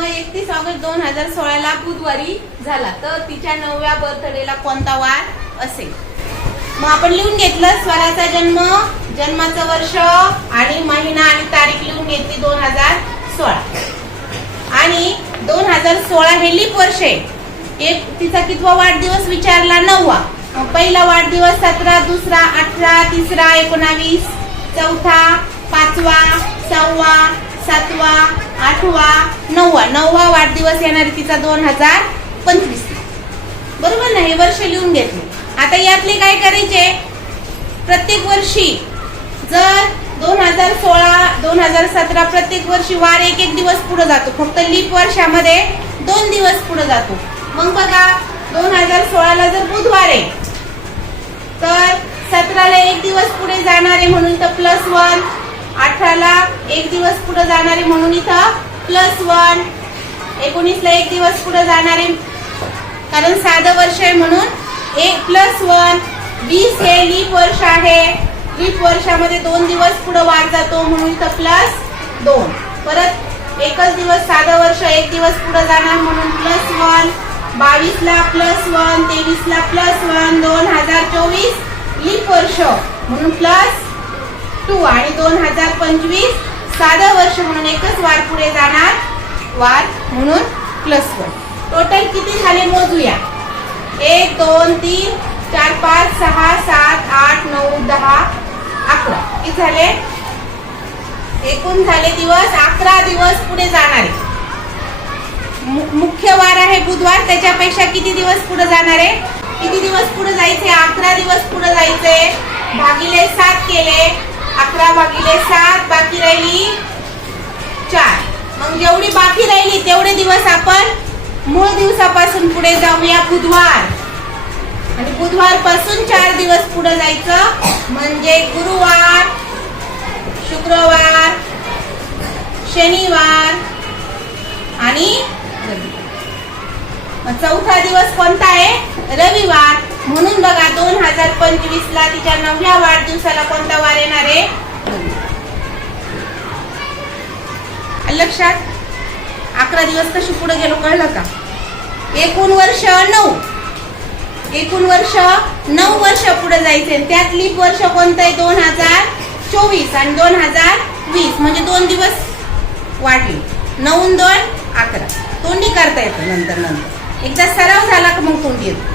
जन्म 31 ऑगस्ट 2016 बुधवारी झाला, तर तिच्या 9व्या बर्थडेला कोणता वार असेल? मग आपण लिहून घेतलं स्वराचा जन्म, जन्माचं वर्ष आणि महिना आणि तारीख लिहून घेतली 2016. आणि 2016 हे लीप वर्ष आहे. एक तिचा कितवा वाढदिवस विचारला? 9वा. पहिला वाढदिवस 17, दुसरा 18, तिसरा 19, चौथा 5वा, 6वा, 7वा, 8वा, 9वा. 9वा वाढदिवस येणार तिचा 2025. बरोबर ना? हे वर्ष लिहून घेतले. आता यातले काय करायचे? प्रत्येक वर्षी जर 2016, 2017 प्रत्येक वर्षी वार एक दिवस पुढे जातो. फक्त लीप वर्षामध्ये 2 दिवस पुढे जातो. मग बघा 2016 जर बुधवार आहे तर 17ला 1 दिवस पुढे जाणारे म्हणून तर +1, 18ला 1 दिवस पुढे जाणारे म्हणून इथं +1, 19ला 1 दिवस पुढे जाणारे कारण साधं वर्ष आहे म्हणून +1, 20 हे लीप वर्ष आहे. लीप वर्षामध्ये 2 दिवस पुढे वाढ जातो म्हणून इथं +2. परत एकच दिवस साधं वर्ष 1 दिवस पुढे जाणार म्हणून +1, 22ला +1, 23ला +1, 2024 लीप वर्ष म्हणून +2 आणि 2025 साधं वर्ष म्हणून एकच वार पुढे जाणार वार म्हणून +1. टोटल किती झाले मोजूया? 1, 2, 3, 4, 5, 6, 7, 8, 9, 10, 11. किती झाले? एकूण झाले दिवस 11 दिवस पुढे जाणारे. मुख्य वार आहे बुधवार, त्याच्यापेक्षा किती दिवस पुढे जाणार आहे? किती दिवस पुढे जायचे? 11 दिवस पुढे जायचे. भागिले 7 केले, 11 भागिले 7 बाकी राहिली 4. मग जेवढी बाकी राहिली तेवढे दिवस आपण मूळ दिवसापासून पुढे जाऊया बुधवार. आणि बुधवार पासून 4 दिवस पुढे जायचं म्हणजे गुरुवार, शुक्रवार, शनिवार आणि चौथा दिवस कोणता आहे? रविवार. म्हणून बघा 2025 ला तिच्या 9व्या वाढदिवसाला कोणता वार येणार आहे? लक्षात? 11 दिवस कशी पुढे गेलो कळलं का? एकूण वर्ष 9. एकूण वर्ष 9 वर्ष पुढे जायचे. त्यात लीप वर्ष कोणतं आहे? 2024 आणि 2020 म्हणजे 2 दिवस वाढले. 9 2 11. तोंडी करता येतं नंतर एकदा सराव झाला का मग तोंडी येतो.